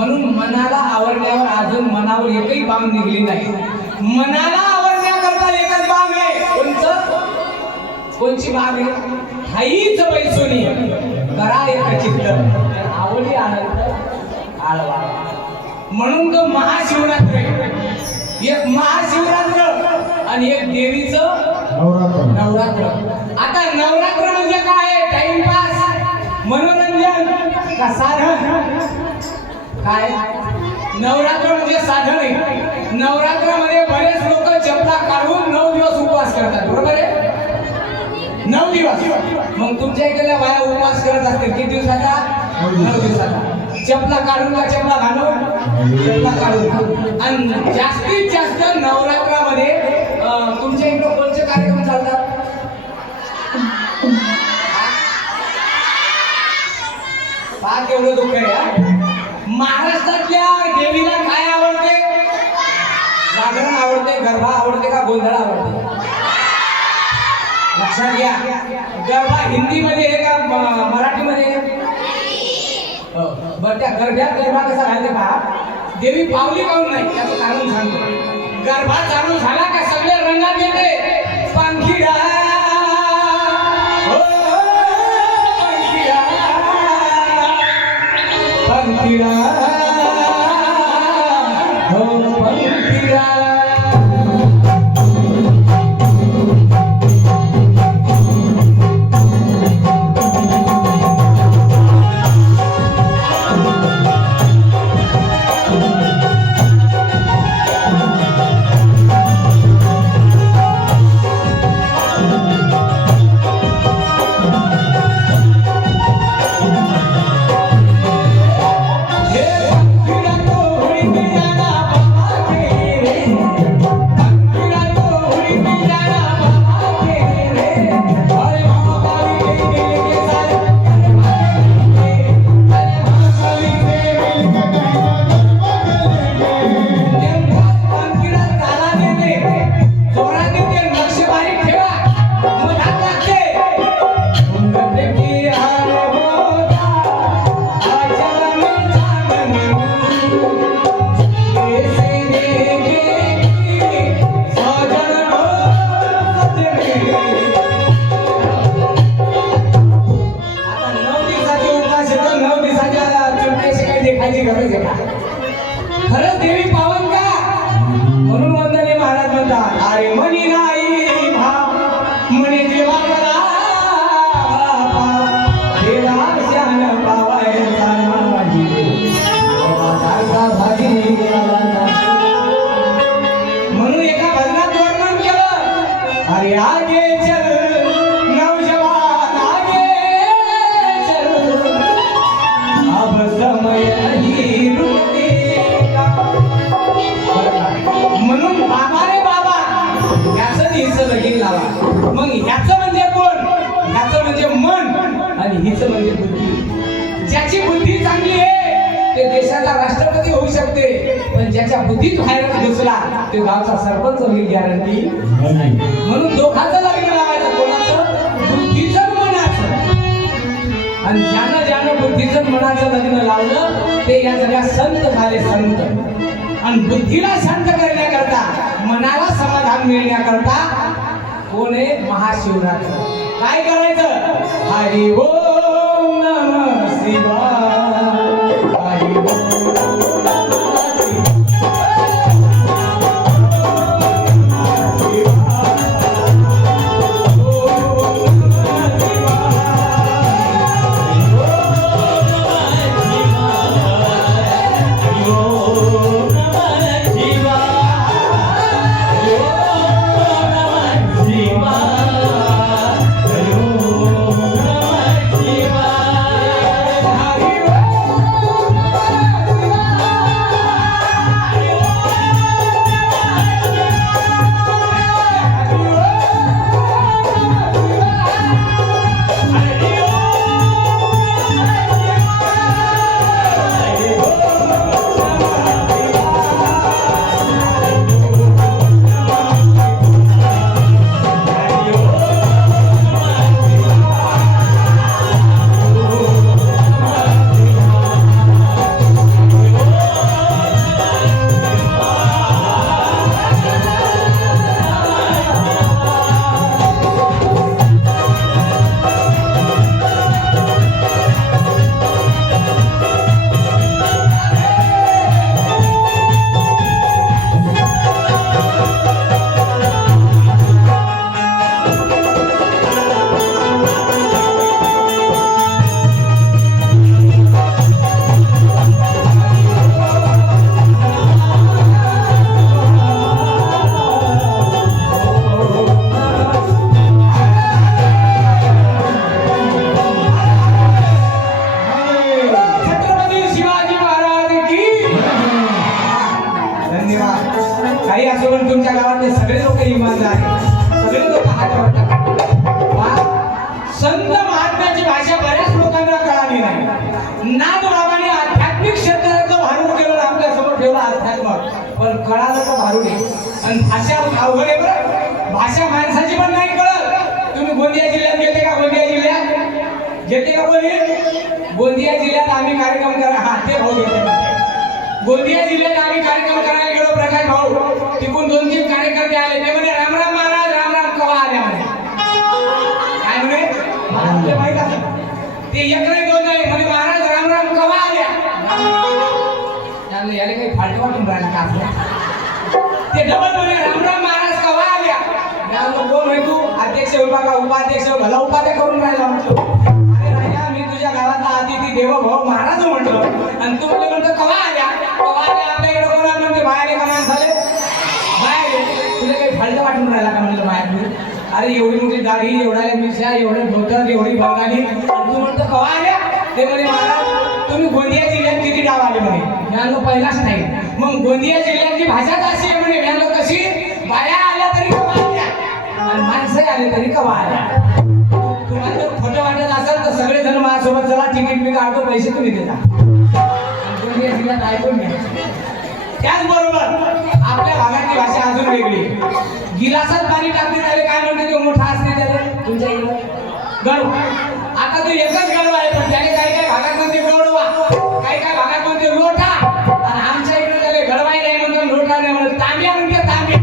म्हणून मनाला आवरण्यावर अजून मनावर एकही बाम निघली नाही. मनाला आवरण्याकरता एकच बाम आहे. कोणची बाम आहे? हाईच बैसोनी करा एक चित्त आवडी आनंद आळवा. म्हणून तो महाशिवरात्र एक महाशिवरात्र आणि एक देवीचं नवरात्र. आता नवरात्र म्हणजे काय? टाइमपास, मनोरंजन का साधन? काय नवरात्र म्हणजे साधन आहे. नवरात्रामध्ये बरेच लोक चपला काढून 9 दिवस उपवास करतात, बरोबर आहे? 9 दिवस. मग तुमच्या इकडल्या बाया उपवास करत असतील किती दिवसाचा? 9 दिवसाचा. चपला काढून का चपला घालून? चपला काढून. आणि जास्तीत जास्त नवरात्रामध्ये तुमच्या इकडे कोणते कार्यक्रम चालतात? फार एवढं दुःख आहे. महाराष्ट्रातल्या देवीला काय आवडते? जागरण आवडते, गरबा आवडते का गोंधळ आवडते? लक्षात घ्या. गरबा हिंदीमध्ये आहे का मराठीमध्ये? बरं, त्या गरब्यात गरबा कसा घालते पहा. देवी पावली काऊन नाही त्याचं कारण सांगतो. गरबा चालू झाला का सगळे रंगात येते. पानखिडा पंखिडा हो पंखिडा. खरंच देवी पावन का? म्हणून वंदने महाराज म्हणतात, अरे मनी नाही भाव म्हणे देवा मला देवा श्यान पावायचा माझी भाजी. म्हणून एका भजनात वर्णन केलं, अरे आगे चल नौजवान आगे चल अब समय नहीं रुकते. म्हणून बाबा रे बाबा ह्याचं हिचं लगीन लावा. मग ह्याचं म्हणजे कोण? ह्याचं म्हणजे मन आणि हिचं म्हणजे बुद्धी. ज्याची बुद्धी चांगली आहे ते देशाचा राष्ट्रपती होऊ शकते, पण ज्याच्या बुद्धीत व्हायरस घुसला ते गावचा सरपंच होईल गॅरंटी नाही. म्हणून दोघांचं लग्न लावायचं. कोणाचं? बुद्धीचं मनाचं. आणि ज्यानं बुद्धीचं मनाचं लग्न लावलं ते या सगळ्या संत झाले संत. आणि बुद्धीला शांत करण्याकरता, मनाला समाधान मिळण्याकरता कोण आहे? महाशिवरात्र. काय करायचं? हरी ओम नमः शिवाय, हरी ओम श्रीमंत आहे सगळे लोक हातावर टाकतात संत महात्म्याची भाषा बऱ्याच लोकांना कळाली नाही नाद बाबांनी आध्यात्मिक क्षेत्राचं भारूड केलं आपल्या समोर ठेवलं अध्यात्म पण कळालं तर भारूड आहे आणि भाषा अवघड आहे बरं भाषा माणसाची पण नाही कळत तुम्ही गोंदिया जिल्ह्यात गेले का गोंदिया जिल्ह्यात घेते का कोणी गोंदिया जिल्ह्यात आम्ही कार्यक्रम करा हा ते भाऊ घेते गोंदिया जिल्ह्यात आम्ही कार्यक्रम करायला गेलो प्रकाश भाऊ तिकून 2-3 कार्यकर्ते आले ते म्हणे रामराम महाराज रामराम कवा आले म्हणे काय म्हणे मला माहित असं ते एक नाही दोन नाही म्हणे महाराज रामराम कवा आल्या त्यामुळे याला काही फालतू वाटून राहिला का आपलं ते डबल म्हणे रामराम महाराज कवा आल्या त्यामुळे कोण होय तू अध्यक्ष विभागा उपाध्यक्ष भला उपाध्याय करून राहिला म्हटलं अरे राजा मी तुझ्या गावातला अतिथी देवभाऊ महाराज म्हटलं आणि तू मला म्हणतो कवा आल्या आपल्या इकडे कोणा म्हणते बाहेर का माणसाले बाहेर तुला काही फालतू वाटून राहिला का म्हणलं बाहेर अरे एवढी मोठी दाढी एवढ्या मिरच्या एवढे धोतर एवढी बंगाली तू म्हणतो कवा आल्या ते म्हणे महाराज तुम्ही गोंदिया जिल्ह्यात किती डाव आले म्हणे म्यालो पहिलाच नाही मग गोंदिया जिल्ह्यातली भाषाच अशी आहे म्हणे म्यालो कशी बाया आल्या तरी कवा आल्या आणि माणसं आले तरी कवा आल्या तुम्हाला जर खोटं वाटत असेल तर सगळे जण माझ्यासोबत चला तिकीट मी काढतो पैसे तुम्ही देता गोंदिया जिल्ह्यात ऐकून घ्या त्याचबरोबर आपल्या भागातली भाषा अजून वेगळी गिलासात पाणी टाकते त्याला काय म्हणते तो मोठा असते त्याला तुमच्या इकडे गळवा आता तो एकच गळवा आहे पण त्याने काही काही भागात म्हणते गळवा काही काही भागात म्हणते लोटा आणि आमच्या इकडे त्याला गळवाई नाही म्हणतो लोटा नाही म्हणतो तांब्या म्हणते तांब्या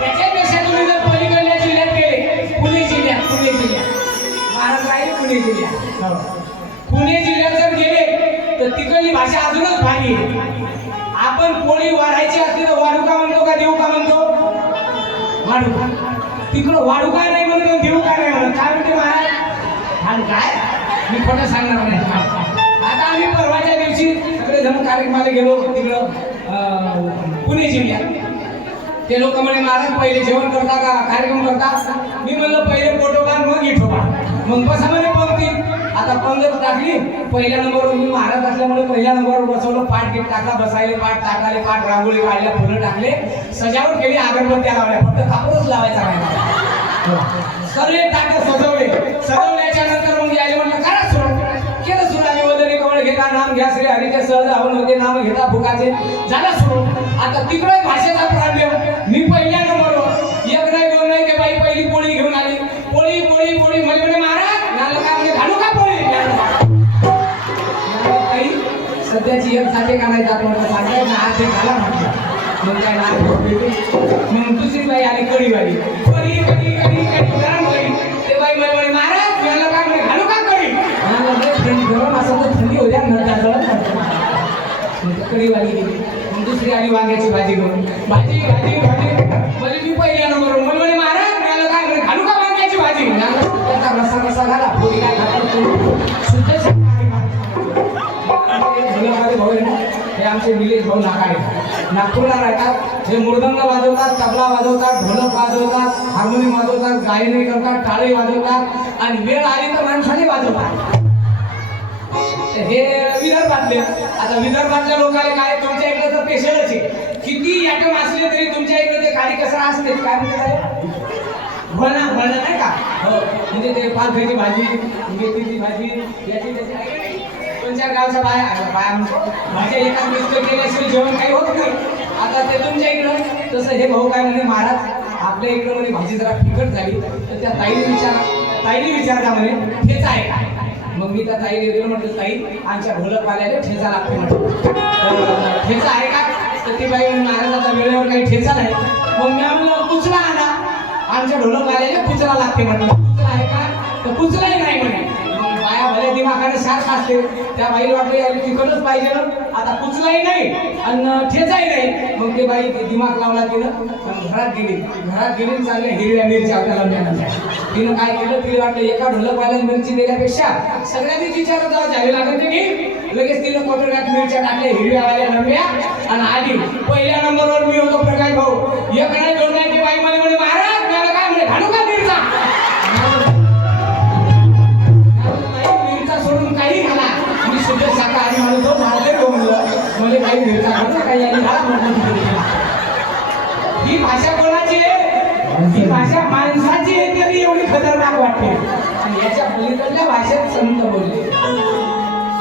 त्याच्यापेक्षा तुम्ही जर पलीकडल्या जिल्ह्यात गेले पुणे जिल्ह्यात महाराष्ट्र आहे पुणे जिल्ह्यात पुणे जिल्ह्यात जर गेले तर तिकडली भाषा अजूनच भारी आहे आपण पोळी वाढायची असली तर वाढूका म्हणतो का देऊ का म्हणतो वाढूका तिकडं वाढूका नाही म्हणतो देऊ का नाही म्हणत काय म्हणते महाराज आणि काय मी खोटं सांगणार नाही आता आम्ही परवाच्या दिवशी सगळे जण कार्यक्रमाला गेलो तिकडं पुणे जिल्ह्यात ते लोक म्हणे महाराज पहिले जेवण करता का कार्यक्रम करता मी म्हणलं पहिले पोटोबान मग इठोबा मग बसा म्हणे पंक्ती आता पंगत टाकली पहिल्या नंबरवर मी महाराज असल्यामुळे पहिल्या नंबरवर बसवलं पाठ गीत टाकला बसायला पाठ टाकाले पाठ रांगोळी काढल्या फुलं टाकले सजावट केली अगरबत्त्या लावल्या फक्त कापूरच लावायचा नाही सगळे टाके सजवल्याच्या नंतर मग यायला म्हटलं करा सुरू केलं सुरू आम्ही वदनी कवळ घेता नाम घ्या श्री हरीचे सहज हवन होते नाम घेता फुकाचे झालं सुरू आता तिकडे भाषेचा प्रॉब्लेम मी पहिल्या नंबरवर एक नाही दोन नाही ते बाई पहिली पोळी घेऊन आली पोळी पोळी पोळी म्हणजे म्हणे महाराज नाला काय म्हणजे घालू का पोळी सध्याची एक साठे का नाही जात म्हटलं सांगाय ना आज ते घाला म्हटलं मग काय मग दुसरी बाई आली कढीवाली कढी कढी कढी कढी गरम होईल ते बाई म्हणे महाराज याला काय म्हणजे घालू का कढी थंडी गरम असं तर थंडी होत्या नंतर कढीवाली गेली मग दुसरी आली वांग्याची भाजी घेऊन भाजी भाजी भाजी म्हणजे मी पहिल्या नंबरवर म्हणे महाराज याला काय म्हणजे घालू का वांग्याची भाजी त्याचा रसा रसा घाला पोळी काय घाला शुद्ध भाऊ हे आमचे निलेश भाऊ नाकाडे नागपूरला राहतात हे मृदंग वाजवतात तबला वाजवतात ढोलक वाजवतात हार्मोनियम वाजवतात गायन करतात टाळे वाजवतात आणि वेळ आली तर माणसाने वाजवतात हे विदर्भातले आता विदर्भातल्या लोकांना काय तुमच्या इकडे तर पेशलच आहे किती ॲटम असले तरी तुमच्या इकडे ते काळी कसरा असते काय म्हणतात भळणा भळणा नाही का हो म्हणजे ते पालखीची भाजी मेथीची भाजी याची त्याची तुमच्या गावच्या भाज्या एकाच मिस्त्र केल्याशिवाय जेवण काही होत नाही आता ते तुमच्या इकडं तसं हे भाऊ काय म्हणे महाराज आपल्या इकडं म्हणे भाजी जरा फिकट झाली तर त्या ताईने विचारता म्हणे ठेचा आहे का मग मी त्या ताईने गेलो म्हटलं ताई आमच्या ढोलकवाल्याला ठेचा लागते म्हटलं ठेचा आहे का तर ती बाई महाराज आता वेळेवर काही ठेचा नाही मग मी म्हणलं कुचला आणा आमच्या ढोलकवाल्याला कुचला लागते म्हटलं कुचला आहे का तर कुचलाही नाही म्हणे बाया भले दिमागाने शार्प असते त्या बाईला वाटलं यायला तिकडच पाहिजे ना आता कुचलाही नाही आणि ठेचाही नाही मग ते बाई दिमाग लावला तिनं घरात गेली चांगल्या हिरव्या मिरच्या आपल्याला मिळाल्या तिनं काय केलं तिला वाटलं एका ढोलकवाल्याला मिरची दिल्यापेक्षा सगळ्यांनीच विचारत जावी लागत की लगेच तिनं कोटऱ्यात मिरच्या टाकल्या हिरव्यावाल्या नव्या आणि आली पहिल्या नंबरवर मी होतो प्रकाश भाऊ एक नाही दोन नाही ते बाई मला म्हणे महाराज मला काय म्हणे घालू का मिरचा सोडून काही घाला मी शुद्ध शाकाहारी माणूस हो मारले म्हणलं काही मिरचा घालतो काही आणि घाला म्हटलं ही भाषा कोणाची आहे ही भाषा माणसाची आहे तरी एवढी खतरनाक वाटते आणि याच्या पलीकडल्या भाषेत संत बोलले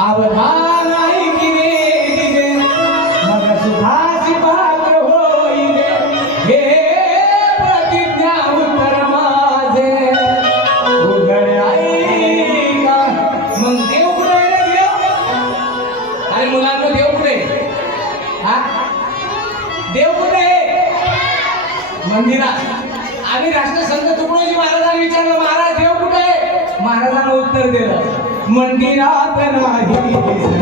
अवधान ऐकिले दिले मग सुखाची पात्र होईले हे प्रतिज्ञा उत्तर माझे उघड ऐका मग देव कुठे आहे रे देव आणि मुलांना देव कुठे हा देव कुठे आहे मंदिरात आम्ही राष्ट्रसंत तुकडोजी महाराजांना विचारलं महाराज देव कुठे आहे महाराजांना उत्तर दिलं मंदिरात नाही